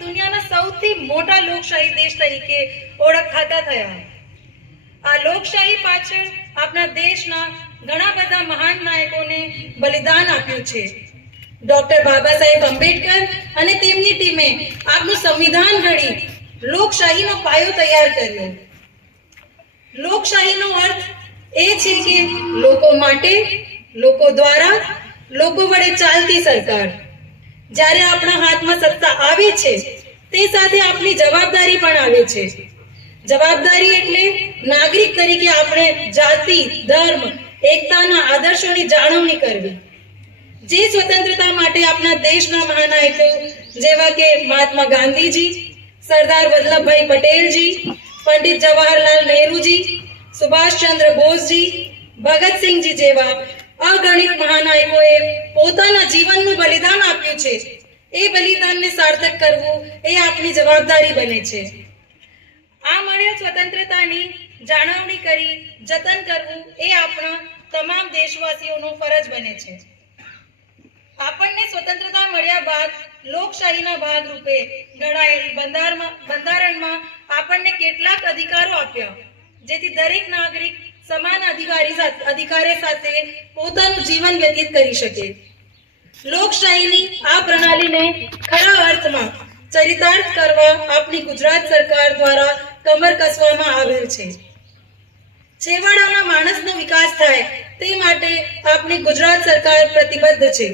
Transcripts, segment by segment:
દુનિયાના સૌથી મોટા લોકશાહી દેશ તરીકે ઓળખાતા થયા. આ લોકશાહી પાછળ આપણા દેશના ઘણા બધા મહાન નાયકોને બલિદાન આપ્યું છે. ડોક્ટર બાબા સાહેબ આંબેડકર અને તેમની ટીમે આપનું સંવિધાન ઘડી લોકશાહીનો પાયો તૈયાર કર્યો. લોકશાહીનો અર્થ એ છે કે લોકો માટે, લોકો દ્વારા, લોકો વડે ચાલતી સરકાર. જ્યારે આપણા હાથમાં સત્તા આવે છે, તે સાથે આપણી જવાબદારી પણ આવે છે. જવાબદારી એટલે નાગરિક તરીકે આપણે જાતિ, ધર્મ, એકતાના આદર્શોની જાળવણી કરવી. જે સ્વતંત્રતા માટે આપણા દેશના મહાનાયકો, જેવા કે મહાત્મા ગાંધીજી, સરદાર વલ્લભભાઈ પટેલજી, પંડિત જવાહરલાલ નહેરુજી, સુભાષચંદ્ર બોઝજી, ભગતસિંહજી જેવા અગણિત મહાનાયકોએ પોતાના જીવનનું બલિદાન આપ્યું છે. એ બલિદાનને સાર્થક કરવું એ આપણી જવાબદારી બને છે. આ મળ્યા સ્વતંત્રતાની જાળવણી કરી જતન કરવું એ આપણા તમામ દેશવાસીઓનો ફરજ બને છે. આપણને સ્વતંત્રતા મળ્યા બાદ લોકશાહીના ભાગરૂપે ઘડાયેલ બંધારણમાં બંધારણમાં આપણને કેટલાક અધિકારો આપ્યા, જેથી દરેક નાગરિક સમાન અધિકારી અધિકારે સાથે પોતાનું જીવન વ્યતીત કરી શકે. લોકશાહીની આ પ્રણાલીને ખરા અર્થમાં ચરિતાર્થ કરવા આપણી ગુજરાત સરકાર દ્વારા કમર કસવામાં આવેલ છે. છેવાડાના માણસનો વિકાસ થાય તે માટે આપણી ગુજરાત સરકાર પ્રતિબદ્ધ છે.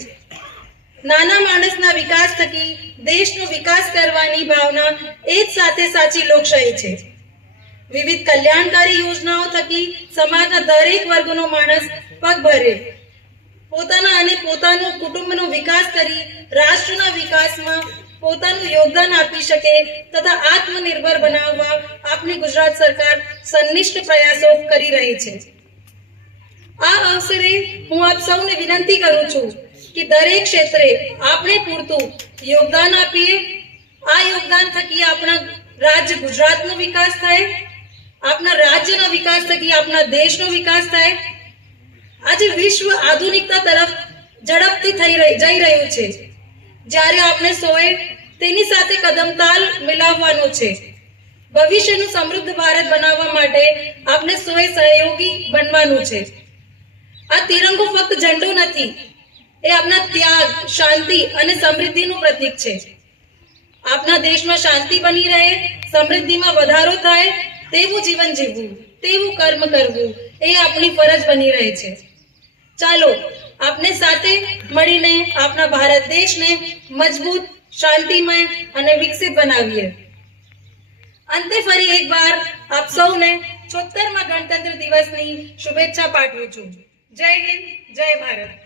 નાના માણસના વિકાસ થકી દેશનો વિકાસ કરવાની ભાવના એ જ સાથે સાચી લોકશાહી છે. વિવિધ કલ્યાણકારી યોજનાઓ થકી સમાજના દરેક વર્ગનો માણસ પગ ભરે પોતાના અને પોતાનું કુટુંબનો વિકાસ કરી રાષ્ટ્રના વિકાસમાં પોતાનું યોગદાન આપી શકે તથા આત્મનિર્ભર બનાવવા આપણી ગુજરાત સરકાર સંનિષ્ઠ પ્રયાસો કરી રહી છે. આ અવસરે હું આપ સૌને વિનંતી કરું છું કે દરેક ક્ષેત્રે આપણે પૂરતું યોગદાન આપીએ. આ યોગદાન થકી આપણા રાજ્ય ગુજરાતનો વિકાસ થાય. આપણા રાજ્યના વિકાસ થકી આપણા દેશનો વિકાસ થાય? આજે વિશ્વ આધુનિકતા તરફ ઝડપથી થઈ રહી, જઈ રહ્યું છે. જ્યારે આપણે સોએ તેની સાથે કદમતાલ મિલાવવાનો છે. ભવિષ્યનું સમૃદ્ધ ભારત બનાવવા માટે આપણે સોએ સહયોગી બનવાનું છે. આ તિરંગો ફક્ત ઝંડો નથી, એ આપણા ત્યાગ, શાંતિ અને સમૃદ્ધિનું પ્રતીક છે. આપણા દેશમાં શાંતિ બની રહે, સમૃદ્ધિમાં વધારો થાય તેવું જીવન જીવવું, તેવું કર્મ કરવું, એ આપણી ફરજ બની રહે છે. ચાલો આપણે સાથે મળીને આપણા ભારત દેશને મજબૂત, શાંતિમય અને વિકસિત બનાવીએ. અંતે ફરી એકવાર આપ સૌને છોતેરમાં ગણતંત્ર દિવસની શુભેચ્છા પાઠવું છું. જય હિન્દ, જય ભારત.